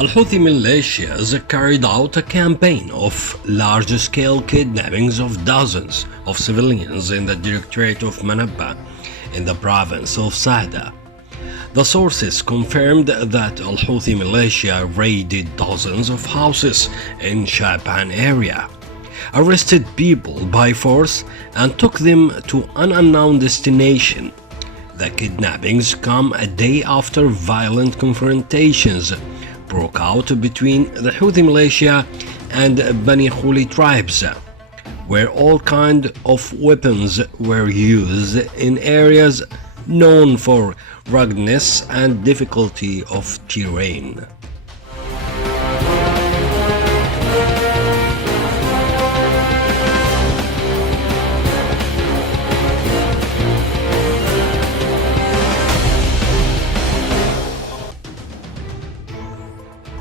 Al-Houthi militias carried out a campaign of large-scale kidnappings of dozens of civilians in the Directorate of Manabba in the province of Saada. The sources confirmed that Al-Houthi militia raided dozens of houses in Shaban area, arrested people by force and took them to an unknown destination. The kidnappings come a day after violent confrontations broke out between the Houthi militia and Bani Khuli tribes, where all kinds of weapons were used in areas known for ruggedness and difficulty of terrain.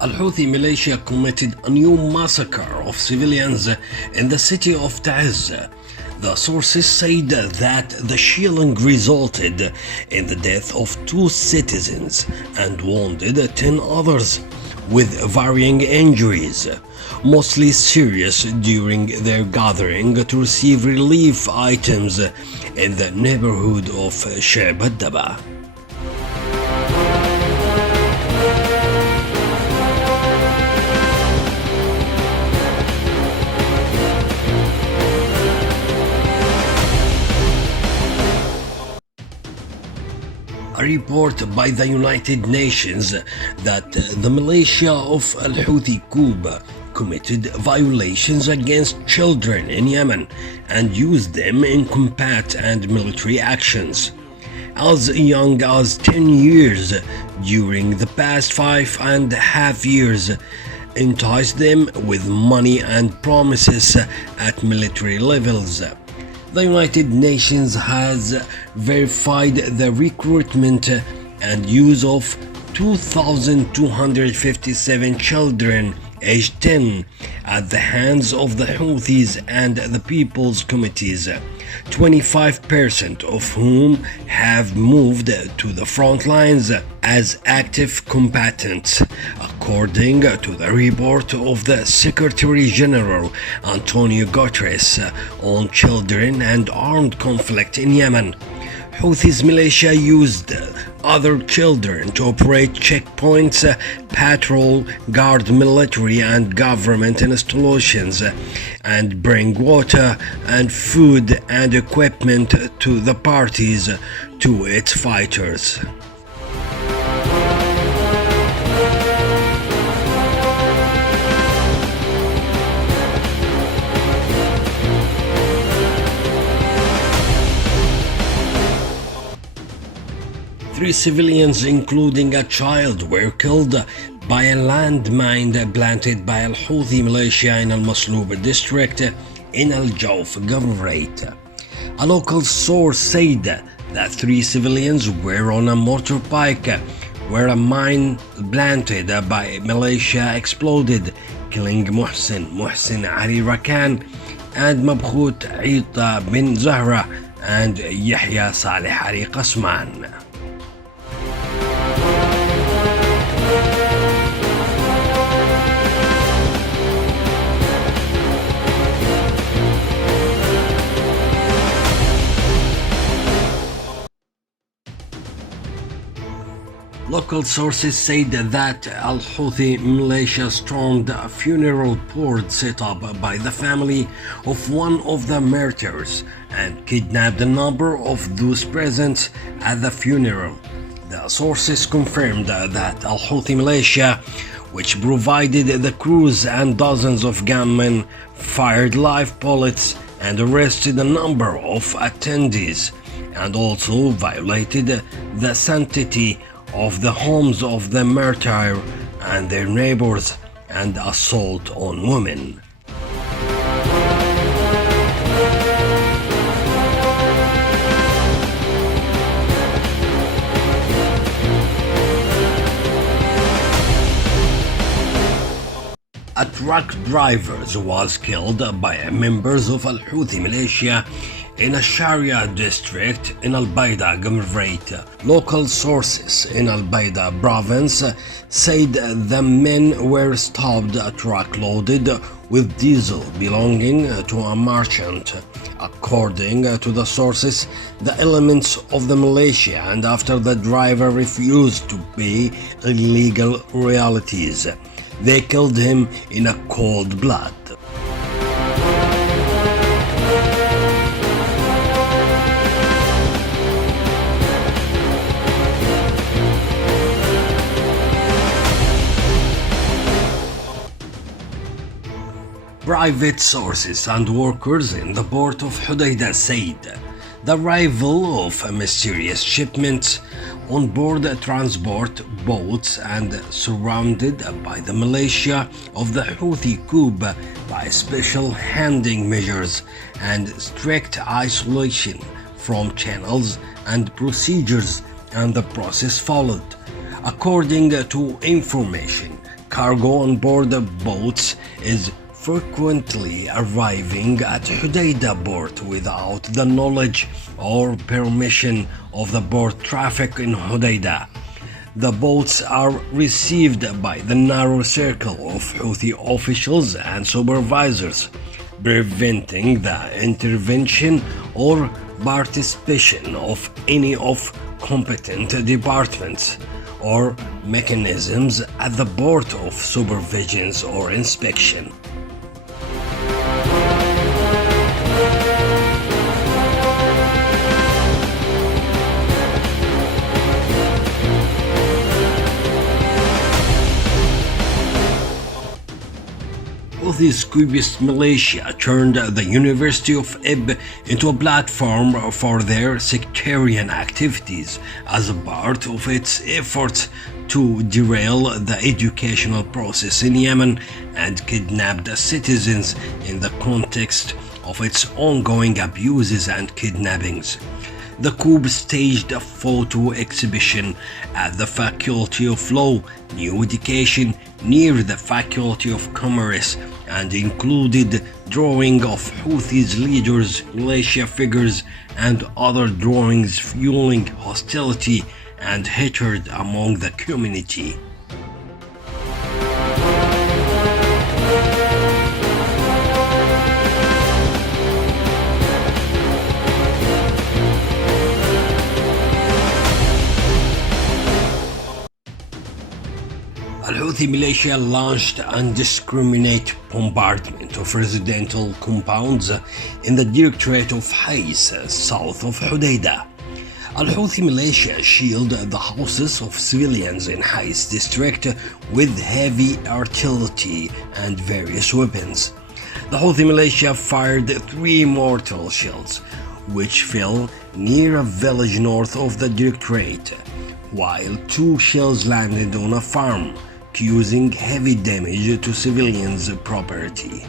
Al-Houthi militia committed a new massacre of civilians in the city of Taiz. The sources said that the shelling resulted in the death of 2 citizens and wounded 10 others with varying injuries, mostly serious, during their gathering to receive relief items in the neighborhood of Sha'b-ad-Daba. A report by the United Nations that the militia of Al-Houthi coup committed violations against children in Yemen and used them in combat and military actions. As young as 10 years during the past 5.5 years, enticed them with money and promises at military levels. The United Nations has verified the recruitment and use of 2,257 children aged 10 at the hands of the Houthis and the People's Committees, 25% of whom have moved to the front lines as active combatants, according to the report of the Secretary General Antonio Guterres on children and armed conflict in Yemen. Houthis militia used other children to operate checkpoints, patrol, guard military and government installations, and bring water and food and equipment to the parties to its fighters. 3 civilians, including a child, were killed by a landmine planted by Al-Houthi militia in Al-Maslub district in Al-Jawf governorate. A local source said that 3 civilians were on a motorbike where a mine planted by militia exploded, killing Muhsin Ali Rakan and Mabkhut Aita bin Zahra and Yahya Saleh Ali Qasman. Local sources said that Al-Houthi militia stormed a funeral board set up by the family of one of the martyrs and kidnapped a number of those present at the funeral. The sources confirmed that Al-Houthi militia, which provided the crews and dozens of gunmen, fired live bullets and arrested a number of attendees, and also violated the sanctity of the homes of the martyr and their neighbors and assault on women. A truck driver was killed by members of Al-Houthi militia in a Sharia district in Al-Baida Governorate. Local sources in Al-Baida province said the men were stopped a truck loaded with diesel belonging to a merchant. According to the sources, the elements of the militia, and after the driver refused to pay illegal royalties, they killed him in a cold blood. Private sources and workers in the port of Hodeidah said the arrival of a mysterious shipment on board transport boats and surrounded by the militia of the Houthi coup by special handling measures and strict isolation from channels and procedures, and the process followed. According to information, cargo on board the boats is frequently arriving at Hodeidah port without the knowledge or permission of the port traffic in Hodeidah. The boats are received by the narrow circle of Houthi officials and supervisors, preventing the intervention or participation of any of competent departments or mechanisms at the port of supervisions or inspection. Houthi Qubist militia turned the University of Ib into a platform for their sectarian activities as a part of its efforts to derail the educational process in Yemen and kidnap the citizens in the context of its ongoing abuses and kidnappings. The coup staged a photo exhibition at the Faculty of Law, New Education, near the Faculty of Commerce, and included drawing of Houthis leaders, militia figures, and other drawings fueling hostility and hatred among the community. Al-Houthi militia launched indiscriminate bombardment of residential compounds in the Directorate of Hais, south of Hodeidah. Al-Houthi militia shelled the houses of civilians in Hais district with heavy artillery and various weapons. The Houthi militia fired 3 mortar shells, which fell near a village north of the Directorate, while 2 shells landed on a farm, causing heavy damage to civilians' property.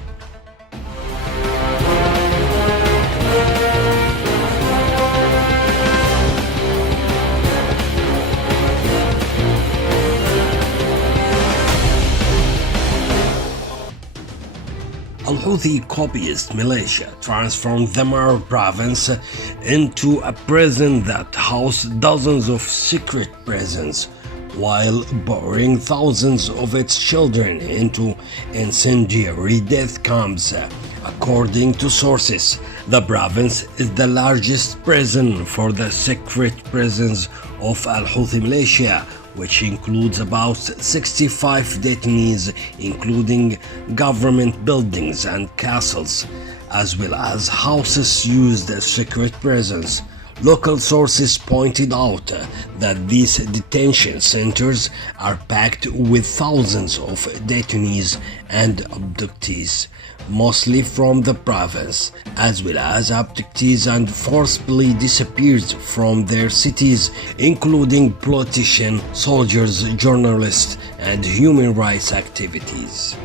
Al-Houthi copyist militia transformed the Mar province into a prison that housed dozens of secret prisons, while burying thousands of its children into incendiary death camps. According to sources, the province is the largest prison for the secret prisons of Al-Houthi militia, which includes about 65 detainees, including government buildings and castles, as well as houses used as secret prisons. Local sources pointed out that these detention centers are packed with thousands of detainees and abductees, mostly from the province, as well as abductees and forcibly disappeared from their cities, including politicians, soldiers, journalists, and human rights activities.